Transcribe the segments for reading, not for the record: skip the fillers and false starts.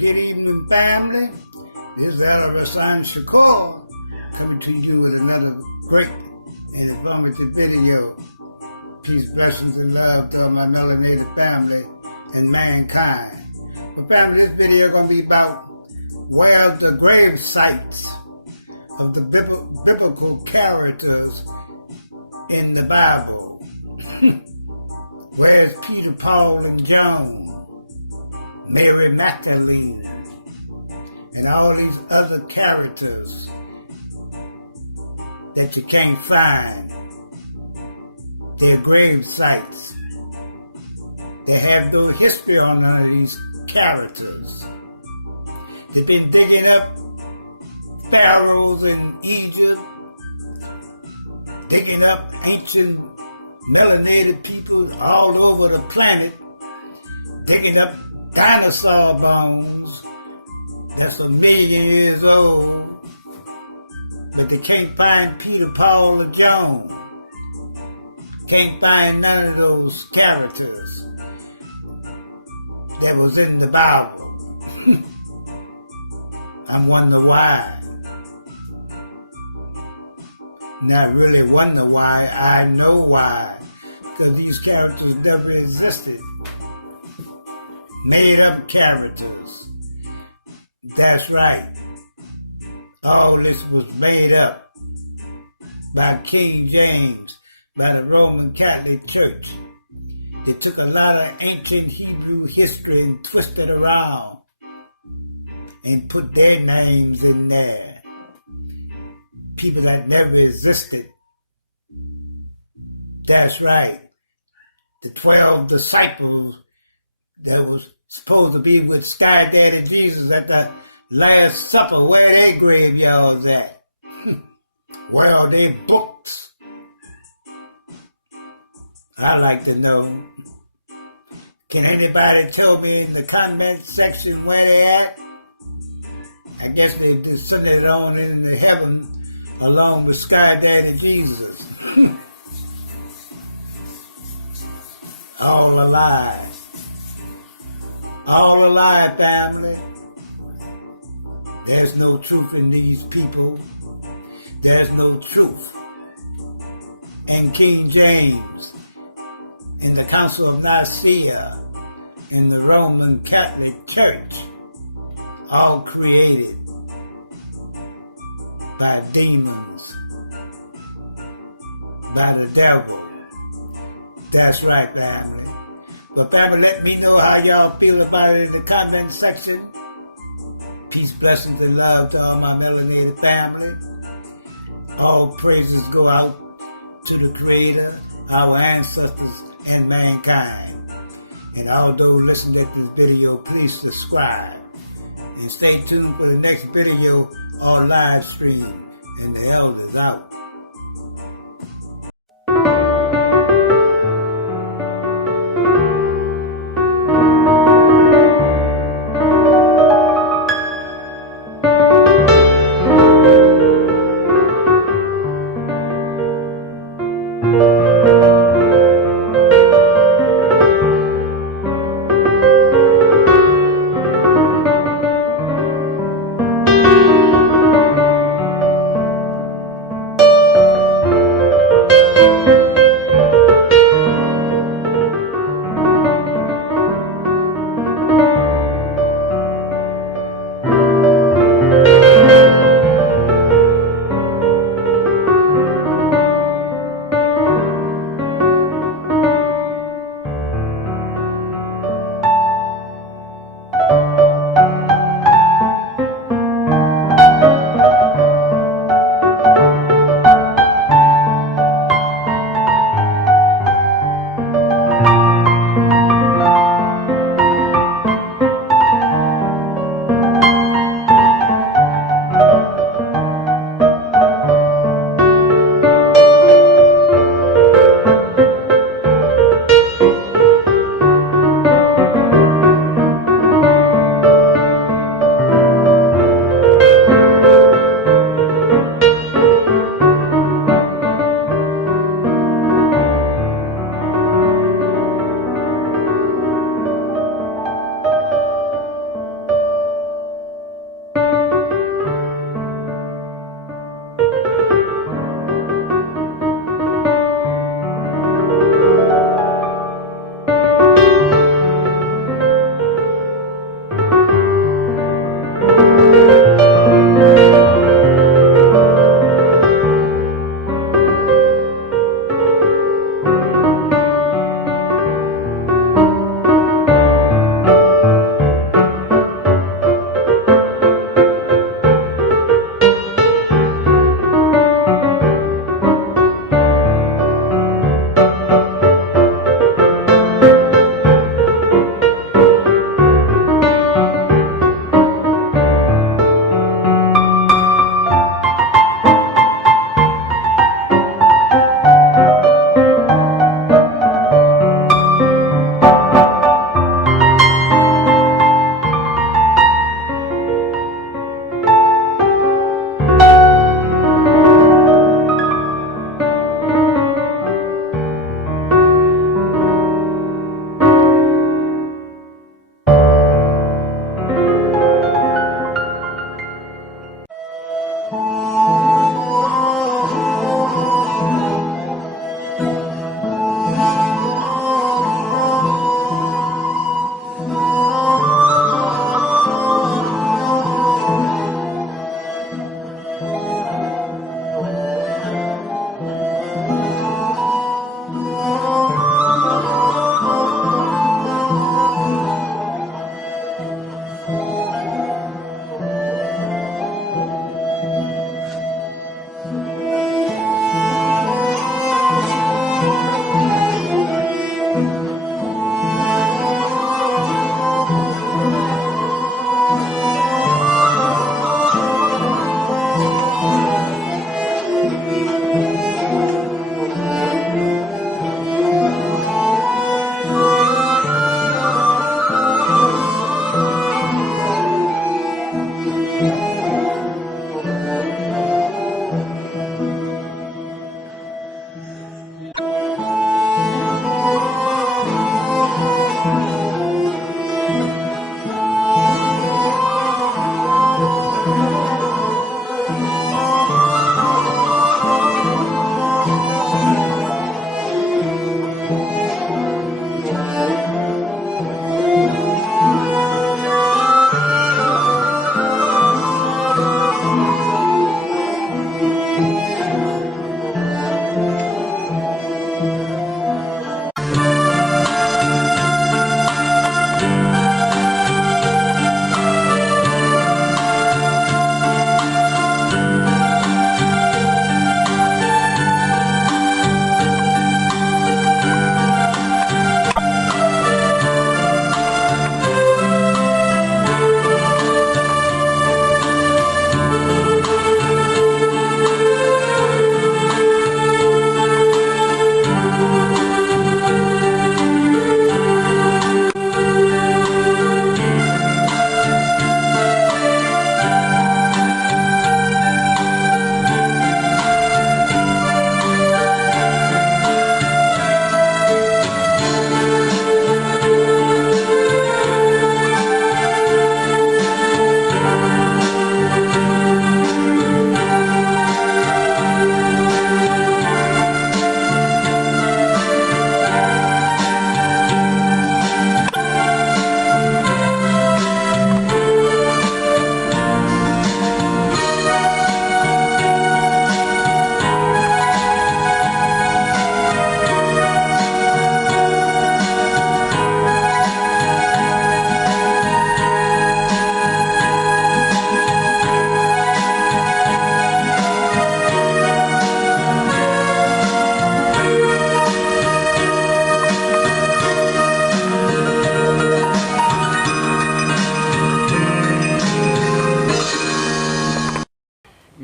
Good evening, family. This is JesusCrew coming to you with another great and informative video. Peace, blessings, and love to all my melanated family and mankind. But family, this video is going to be about where the grave sites of the biblical characters in the Bible. Where's Peter, Paul, and John, Mary Magdalene, and all these other characters that you can't find their grave sites? They have no history on none of these characters. They've been digging up pharaohs in Egypt, digging up ancient melanated people all over the planet, digging up dinosaur bones that's 1 million years old, but they can't find Peter, Paul, or John. Can't find none of those characters that was in the Bible. I'm wondering why. Not really wonder why, I know why. Because these characters never existed. Made up characters. That's right. All this was made up by King James, by the Roman Catholic Church. They took a lot of ancient Hebrew history and twisted around and put their names in there. People that never existed. That's right. The 12 disciples that was supposed to be with Sky Daddy Jesus at the Last Supper, where are their graveyards at? Where are their books? I'd like to know. Can anybody tell me in the comment section where they at? I guess they descended on into heaven along with Sky Daddy Jesus. All alive. All alive, family. There's no truth in these people. There's no truth. And King James, in the Council of Nicaea, in the Roman Catholic Church, all created by demons, by the devil. That's right, family. But family, let me know how y'all feel about it in the comment section. Peace, blessings, and love to all my melanated family. All praises go out to the Creator, our ancestors, and mankind. And all those listening to this video, please subscribe. And stay tuned for the next video or live stream. And the elders out.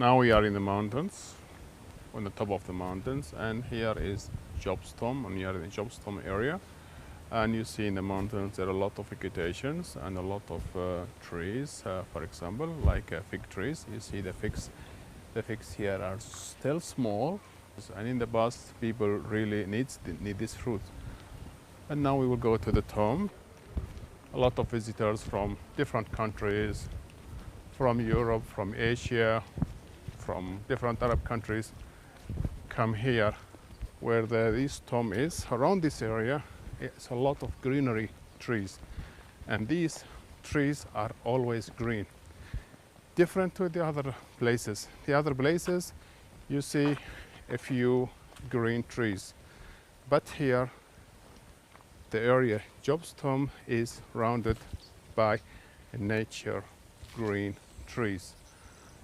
Now we are in the mountains, on the top of the mountains, and here is Job's tomb, and here in the Job's tomb area. And you see in the mountains there are a lot of vegetations and a lot of trees, for example, like fig trees. You see the figs here are still small, and in the past people really need this fruit. And now we will go to the tomb. A lot of visitors from different countries, from Europe, from Asia, from different Arab countries, come here where this tomb is. Around this area, it's a lot of greenery trees, and these trees are always green, different to the other places. The other places, you see a few green trees, but here, the area Job's tomb is surrounded by nature green trees,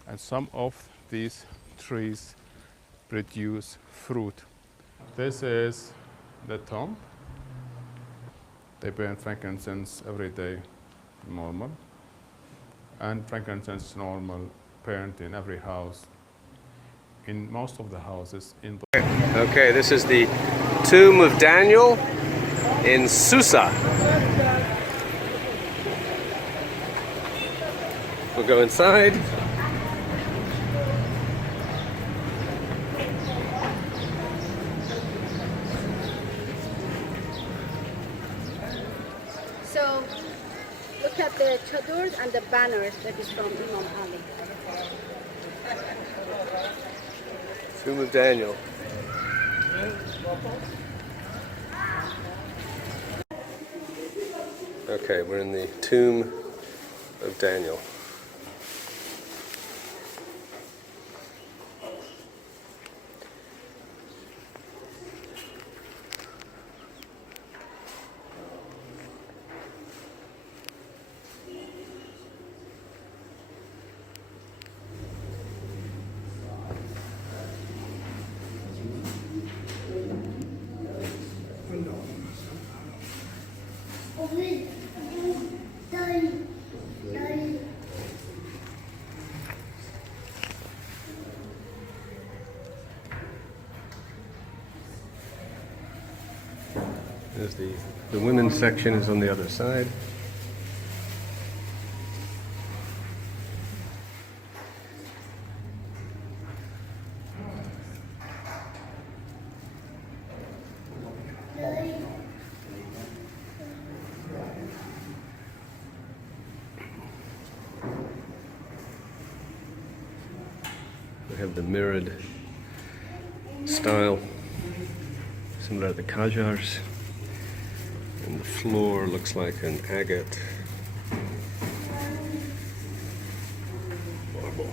and some of these trees produce fruit. This is the tomb. They burn frankincense every day, normal, and frankincense is normal, burnt in every house, in most of the houses in. Okay, this is the tomb of Daniel in Susa. We'll go inside. So, look at the chadors and the banners that is from Imam Ali. Tomb of Daniel. Okay, we're in the tomb of Daniel. There's the women's section is on the other side. We have the mirrored style, similar to the Qajars. And the floor looks like an agate marble.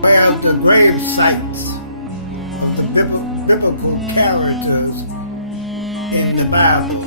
Where the grave sites of the biblical characters in the Bible.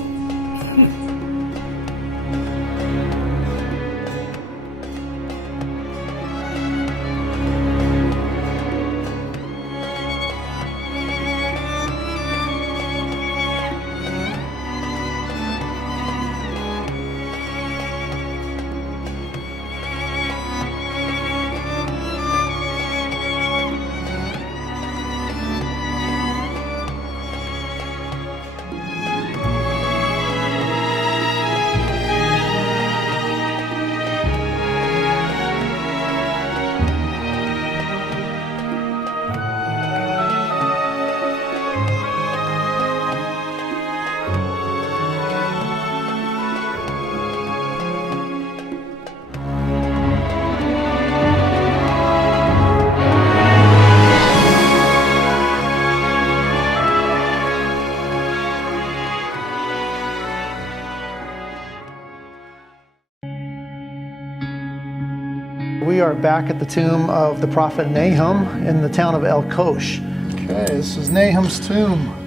We are back at the tomb of the prophet Nahum in the town of El Kosh. Okay, this is Nahum's tomb.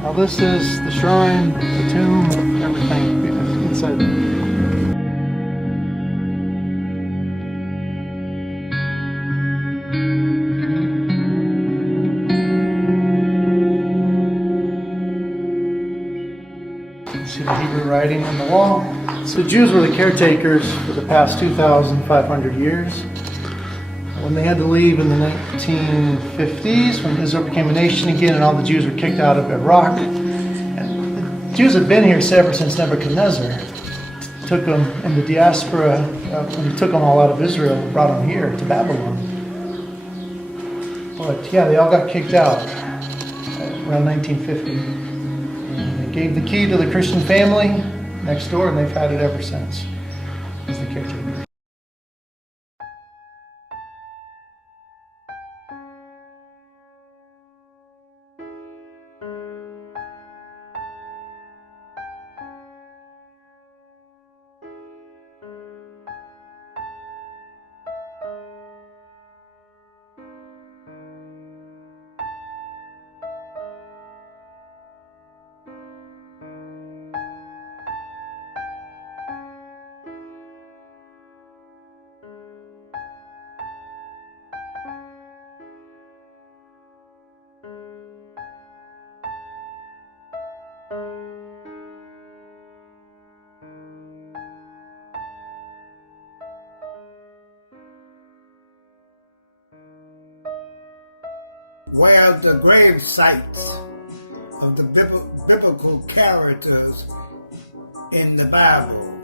Now this is the shrine, the tomb, everything inside. See the Hebrew writing on the wall. So Jews were the caretakers for the past 2,500 years. When they had to leave in the 1950s, when Israel became a nation again and all the Jews were kicked out of Iraq, and the Jews had been here ever since Nebuchadnezzar took them in the diaspora, when he took them all out of Israel, brought them here to Babylon. But yeah, they all got kicked out around 1950. And they gave the key to the Christian family next door, and they've had it ever since as the caretaker. Where the grave sites of the biblical characters in the Bible.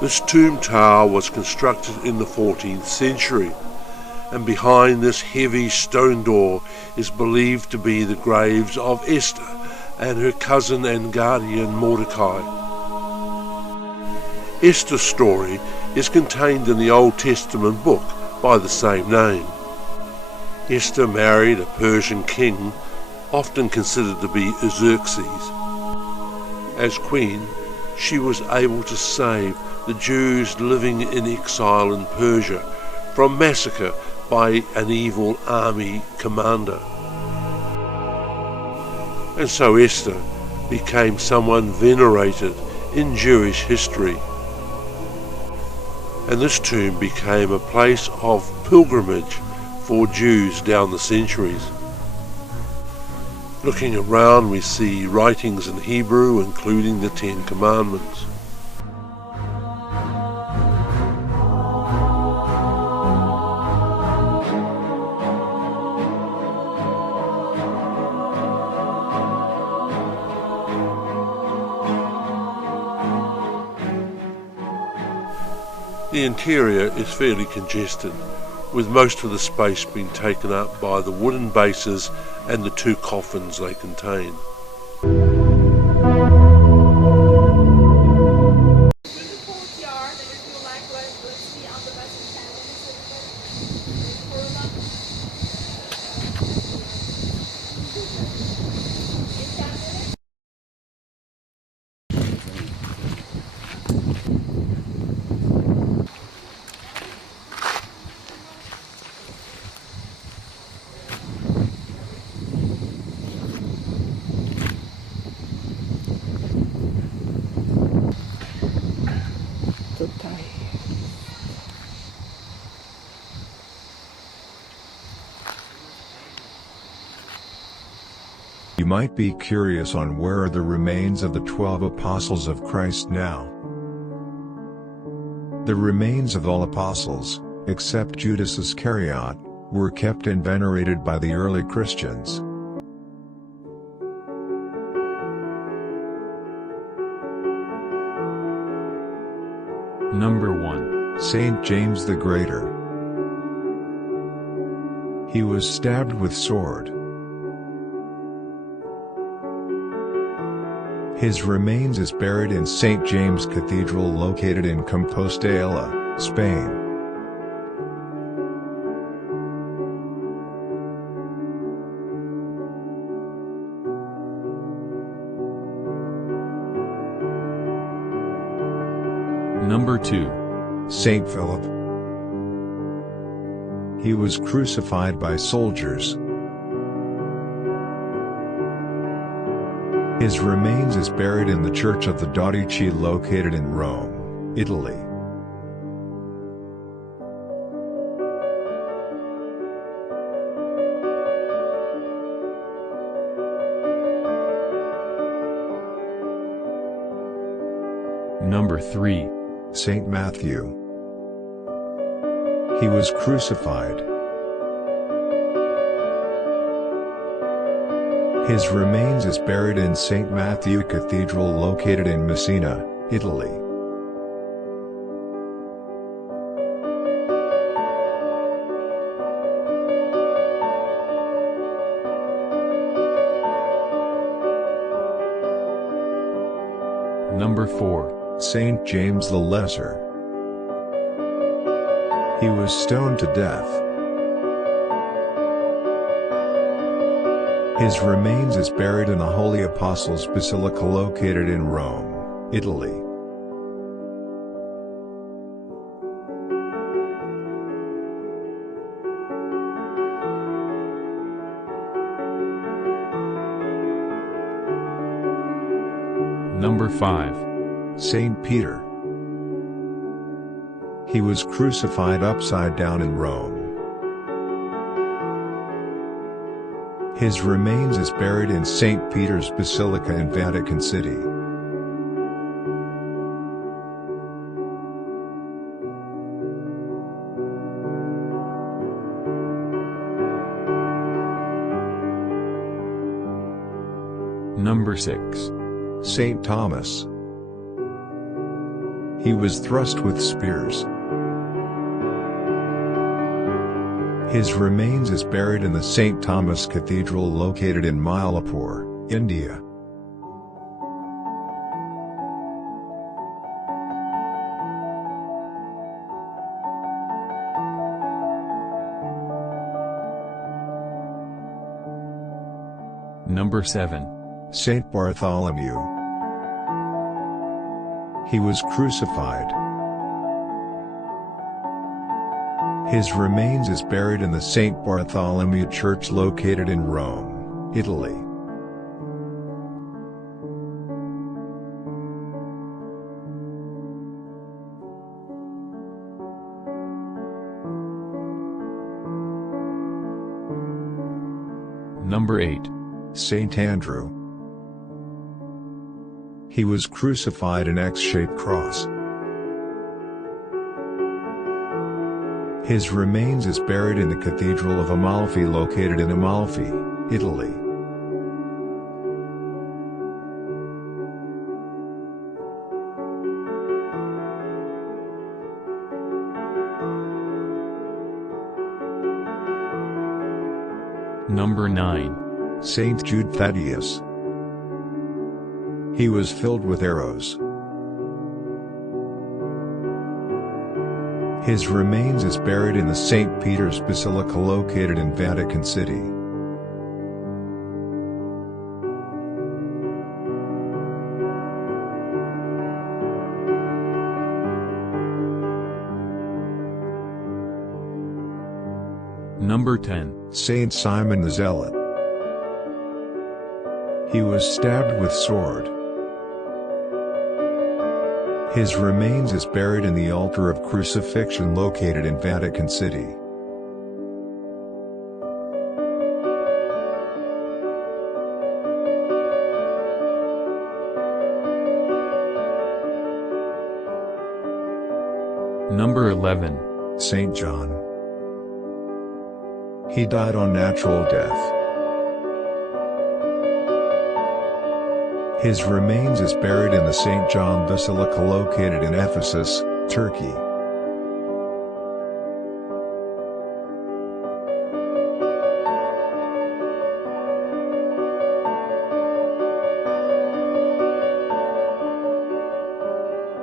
This tomb tower was constructed in the 14th century, and behind this heavy stone door is believed to be the graves of Esther and her cousin and guardian Mordecai. Esther's story is contained in the Old Testament book by the same name. Esther married a Persian king, often considered to be Xerxes. As queen, she was able to save the Jews living in exile in Persia from massacre by an evil army commander. And so Esther became someone venerated in Jewish history. And this tomb became a place of pilgrimage for Jews down the centuries. Looking around, we see writings in Hebrew, including the Ten Commandments. The interior is fairly congested, with most of the space being taken up by the wooden bases and the two coffins they contain. You might be curious on where are the remains of the 12 apostles of Christ now. The remains of all apostles, except Judas Iscariot, were kept and venerated by the early Christians. Number 1. Saint James the Greater. He was stabbed with sword. His remains is buried in St. James Cathedral located in Compostela, Spain. Number 2. Saint Philip. He was crucified by soldiers. His remains is buried in the Church of the Dodici located in Rome, Italy. Number 3. Saint Matthew. He was crucified. His remains is buried in St. Matthew Cathedral located in Messina, Italy. Number 4. Saint James the Lesser. He was stoned to death. His remains is buried in the Holy Apostles Basilica located in Rome, Italy. Number 5. Saint Peter. He was crucified upside down in Rome. His remains is buried in St. Peter's Basilica in Vatican City. Number 6. Saint Thomas. He was thrust with spears. His remains is buried in the St. Thomas Cathedral located in Mylapore, India. Number 7. Saint Bartholomew. He was crucified. His remains is buried in the St. Bartholomew Church located in Rome, Italy. Number 8. Saint Andrew. He was crucified in X-shaped cross. His remains is buried in the Cathedral of Amalfi located in Amalfi, Italy. Number 9. Saint Jude Thaddeus. He was filled with arrows. His remains is buried in the St. Peter's Basilica located in Vatican City. Number 10. Saint Simon the Zealot. He was stabbed with sword. His remains is buried in the altar of crucifixion located in Vatican City. Number 11. Saint John. He died on natural death. His remains is buried in the St. John Basilica located in Ephesus, Turkey.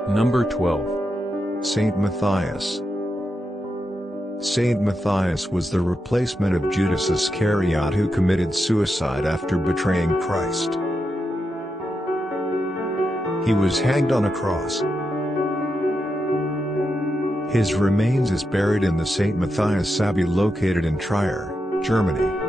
Number 12. Saint Matthias. Saint Matthias was the replacement of Judas Iscariot who committed suicide after betraying Christ. He was hanged on a cross. His remains is buried in the St. Matthias Abbey located in Trier, Germany.